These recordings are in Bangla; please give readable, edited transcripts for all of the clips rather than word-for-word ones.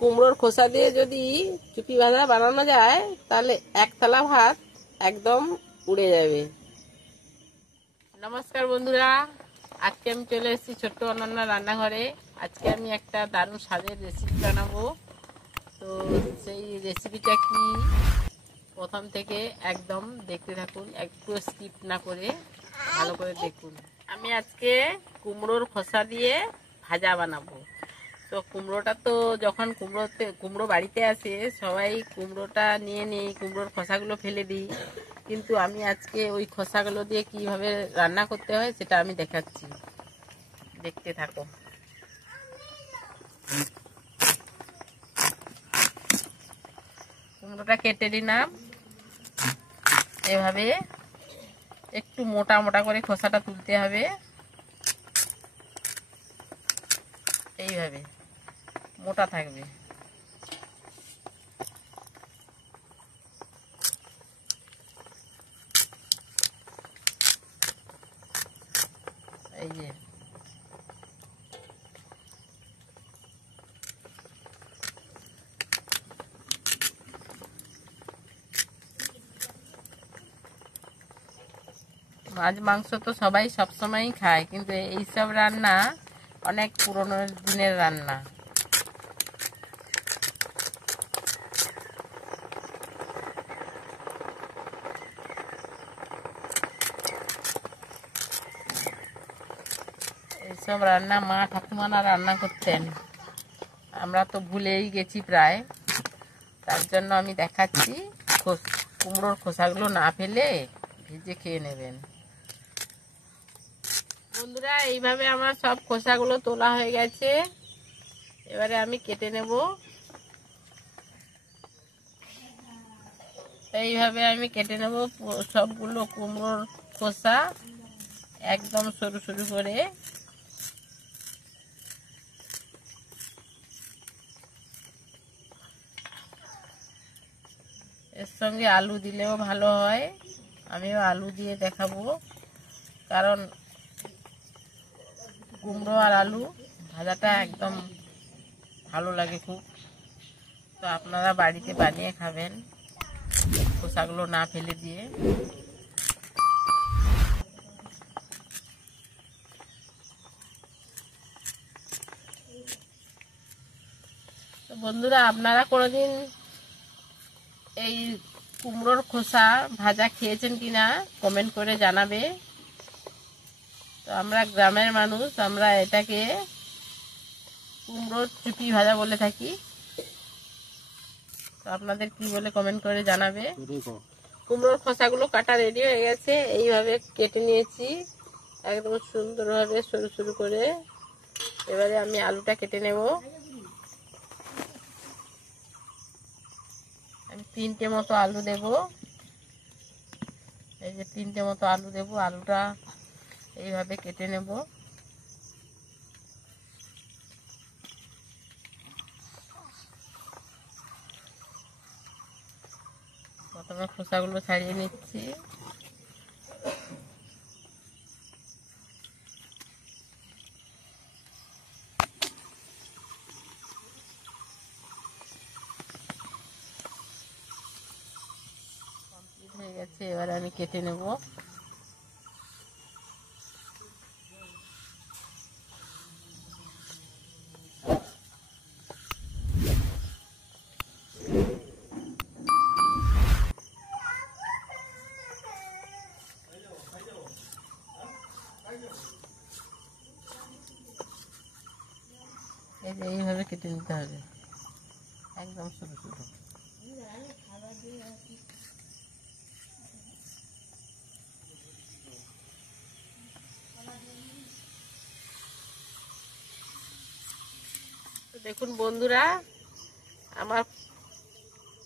কুমড়োর খোসা দিয়ে যদি চুপি ভাজা বানানো যায় তাহলে এক থালা ভাত একদম উড়ে যাবে। নমস্কার বন্ধুরা, আজকে আমি চলে এসেছি ছোট্ট অনন্য রান্নাঘরে। আজকে আমি একটা দারুণ স্বাদের রেসিপি বানাবো। তো সেই রেসিপিটা কি, প্রথম থেকে একদম দেখতে থাকুন, একটু স্কিপ না করে ভালো করে দেখুন। আমি আজকে কুমড়োর খোসা দিয়ে ভাজা বানাবো। তো কুমড়োটা তো যখন কুমড়ো বাড়িতে আসে সবাই কুমড়োটা নিয়ে নেই, কুমড়োর খোসাগুলো ফেলে দিই, কিন্তু আমি আজকে ওই খোসাগুলো দিয়ে কিভাবে রান্না করতে হয় সেটা আমি দেখাচ্ছি, দেখতে থাকো। কুমড়োটা কেটে নিলাম, এভাবে একটু মোটা মোটা করে খোসাটা তুলতে হবে, এইভাবে মোটা থাকবে। এই যে মাছ মাংস তো সবাই সবসময়ই খায়, কিন্তু এইসব রান্না অনেক পুরনো দিনের রান্না। এইসব রান্না মা ঠাকুমারা রান্না করতেন, আমরা তো ভুলেই গেছি প্রায়। তার জন্য আমি দেখাচ্ছি, কুমড়োর খোসাগুলো না ফেলে ভেজে খেয়ে নেবেন। বন্ধুরা, এইভাবে আমার সব খোসাগুলো তোলা হয়ে গেছে, এবারে আমি কেটে নেব। এইভাবে আমি কেটে নেব সবগুলো কুমড়োর খোসা, একদম সরু সরু করে। এর সঙ্গে আলু দিলেও ভালো হয়, আমিও আলু দিয়ে দেখাবো, কারণ কুমড়ো আর আলু ভাজাটা একদম ভালো লাগে খুব। তো আপনারা বাড়িতে বানিয়ে খাবেন খোসাগুলো না ফেলে দিয়ে। তো বন্ধুরা, আপনারা কোনোদিন এই কুমড়োর খোসা ভাজা খেয়েছেন কিনা কমেন্ট করে জানাবে। তো আমরা গ্রামের মানুষ, আমরা এটাকে কুমড়োর চুপি ভাজা বলে থাকি। তো আপনাদের কি বলে কমেন্ট করে জানাবে। কুমড়োর খোসাগুলো কাটা রেডি হয়ে গেছে, এইভাবে কেটে নিয়েছি একদম সুন্দরভাবে সরু সরু করে। এবারে আমি আলুটা কেটে নেব। আমি 3টে মতো আলু দেব, এই যে 3টে মতো আলু দেব। আলুটা এইভাবে কেটে নেব। প্রথমে খোসাগুলো ছাড়িয়ে নিচ্ছি। কমপ্লিট হয়ে গেছে, এবার আমি কেটে নেব। এই যে এইভাবে কেটে নিতে হবে, একদম ছোটো ছোটো। দেখুন বন্ধুরা, আমার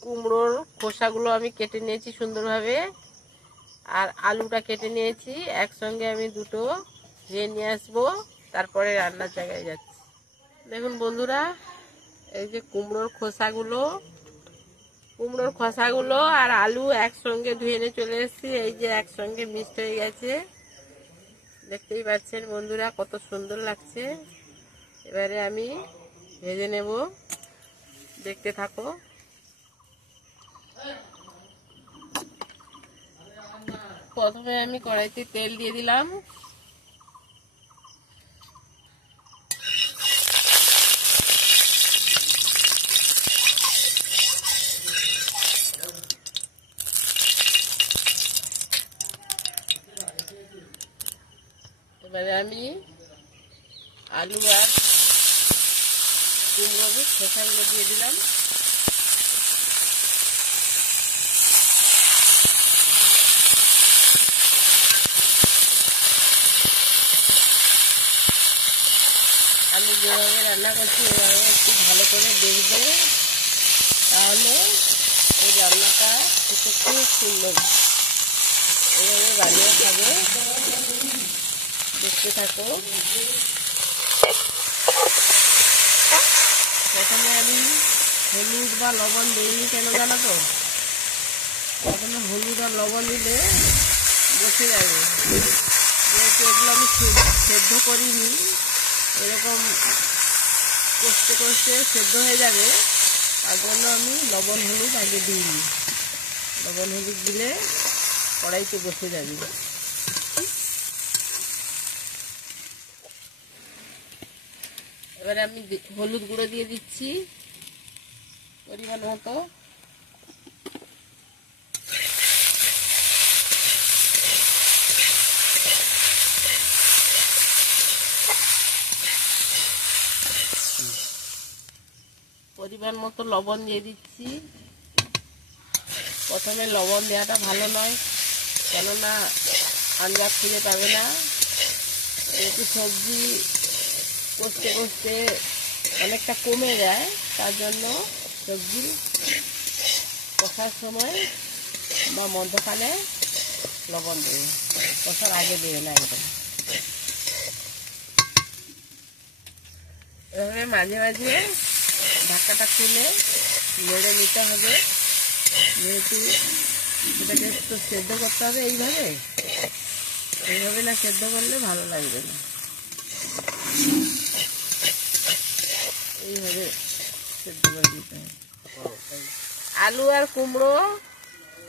কুমড়োর খোসাগুলো আমি কেটে নিয়েছি সুন্দরভাবে, আর আলুটা কেটে নিয়েছি একসঙ্গে। আমি দুটো ধুয়ে নিয়ে আসবো, তারপরে রান্নার জায়গায় যাচ্ছি। দেখুন বন্ধুরা, এই যে কুমড়োর খোসাগুলো আর আলু একসঙ্গে ধুয়ে নিয়ে চলে এসেছি। এই যে একসঙ্গে মিক্সড হয়ে গেছে, দেখতেই পাচ্ছেন বন্ধুরা কত সুন্দর লাগছে। এবারে আমি ভেজে নেব। দেখতে থাকো। প্রথমে আমি কড়াইতে তেল দিয়ে দিলাম। এবারে আমি আলু আর কুমড়ো খোসাগুলো দিয়ে দিলাম। আমি যেভাবে রান্না করছি এভাবে একটু ভালো করে দেখবে, তাহলে এই রান্নাটা খেতে খুব সুন্দর। এইভাবে বানিয়ে খাবে, দেখতে থাকো। প্রথমে আমি হলুদ বা লবণ দিইনি, কেন জানো তো? প্রথমে হলুদ আর লবণ দিলে বসে যাবে, যেহেতু এগুলো আমি সেদ্ধ করিনি, এরকম কষতে কষতে সেদ্ধ হয়ে যাবে, তার জন্য আমি লবণ হলুদ আগে দিইনি। লবণ হলুদ দিলে কড়াইতে বসে যাবে। এবারে আমি হলুদ গুঁড়ো দিয়ে দিচ্ছি পরিমাণ মতো। পরিমাণ মতো লবণ দিয়ে দিচ্ছি। প্রথমে লবণ দেওয়াটা ভালো নয়, কেননা আঞ্জা খুঁজে পাবে না। যেহেতু সবজি কষতে কষতে অনেকটা কমে যায়, তার জন্য সবজি কষার সময় বা মধ্যখানে লবণ দেবে, কষার আগে দেবে না একদম। এভাবে মাঝে মাঝে ঢাকাটা খুলে নেড়ে নিতে হবে, যেহেতু এটাকে একটু সেদ্ধ করতে হবে। এইভাবে না সেদ্ধ করলে ভালো লাগবে না, এইভাবে সেদ্ধ করে দিতে হবে। আলু আর কুমড়ো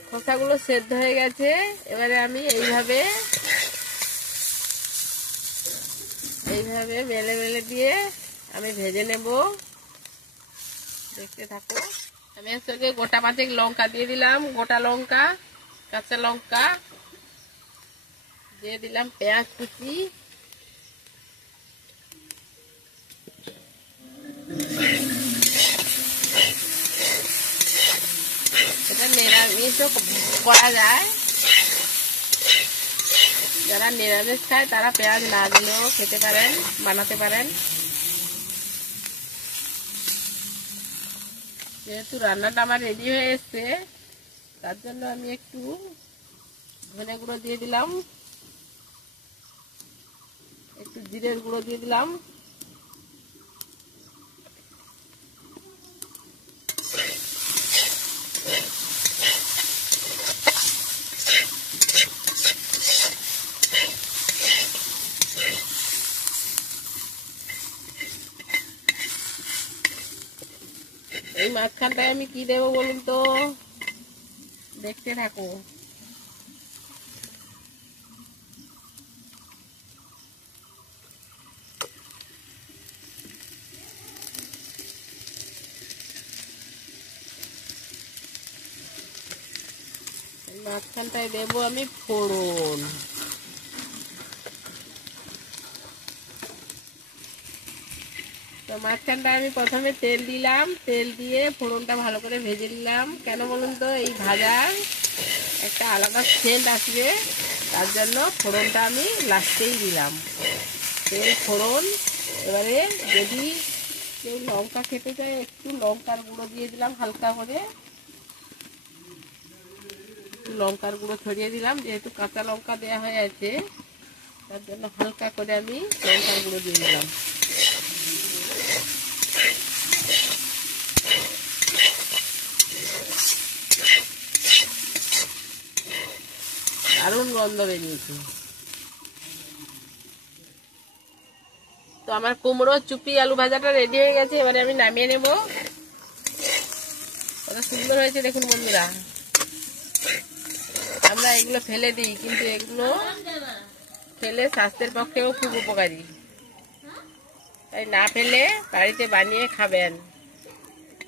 খোসাগুলো সেদ্ধ হয়ে গেছে। এবারে আমি এইভাবে মেলে মেলে দিয়ে আমি ভেজে নেব, দেখতে থাকো। আমি এর সঙ্গে গোটা 5 লঙ্কা দিয়ে দিলাম, গোটা লঙ্কা, কাঁচা লঙ্কা দিয়ে দিলাম, পেঁয়াজ কুচি, এটা নিরামিষও করা যায়। যারা নিরামিষ খায় তারা পেঁয়াজ না দিলেও খেতে পারেন, বানাতে পারেন। যেহেতু রান্নাটা আমার রেডি হয়ে এসছে, তার জন্য আমি একটু ধনে গুঁড়ো দিয়ে দিলাম, একটু জিরের গুঁড়ো দিয়ে দিলাম, এই মাঝখানটায় আমি কি দেবো বলুন তো, দেখতে থাকো। মাঝখানটায় দেবো আমি ফোড়ন। তো মাঝখানটায় আমি প্রথমে তেল দিলাম, তেল দিয়ে ফোড়নটা ভালো করে ভেজে নিলাম। কেন বলুন তো, এই ভাজার একটা আলাদা সেন্ট আসবে, তার জন্য ফোড়নটা আমি লাস্টেই দিলাম। তেল ফোড়ন। এবারে যদি কেউ লঙ্কা খেতে চায়, একটু লঙ্কার গুঁড়ো দিয়ে দিলাম হালকা করে, লঙ্কার গুঁড়ো ছড়িয়ে দিলাম। যেহেতু কাঁচা লঙ্কা দেওয়া হয়ে আছে, তার জন্য হালকা করে আমি লঙ্কার গুঁড়ো দিয়ে দিলাম। দারুণ গন্ধ বেরিয়েছে। তো আমার কুমড়ো চুপি আলু ভাজাটা রেডি হয়ে গেছে, এবারে আমি নামিয়ে নেব। কত সুন্দর হয়েছে দেখুন বন্ধুরা। আমরা এগুলো ফেলে দিই, কিন্তু এগুলো খেলে স্বাস্থ্যের পক্ষেও খুব উপকারী। তাই না ফেলে বাড়িতে বানিয়ে খাবেন।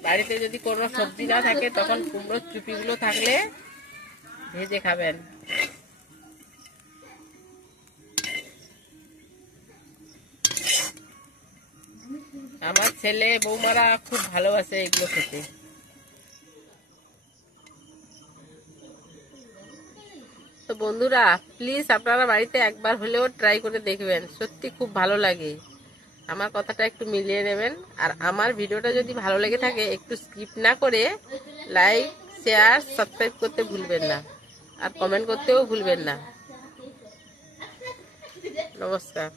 বাড়িতে যদি কোনো সবজি না থাকে তখন কুমড়োর চুপিগুলো থাকলে ভেজে খাবেন। আমার ছেলে বৌমারা খুব ভালোবাসে এগুলো খেতে। তো বন্ধুরা, প্লিজ আপনারা বাড়িতে একবার হলেও ট্রাই করে দেখবেন, সত্যি খুব ভালো লাগে। আমার কথাটা একটু মিলিয়ে নেবেন। আর আমার ভিডিওটা যদি ভালো লেগে থাকে একটু স্কিপ না করে লাইক, শেয়ার, সাবস্ক্রাইব করতে ভুলবেন না, আর কমেন্ট করতেও ভুলবেন না। নমস্কার।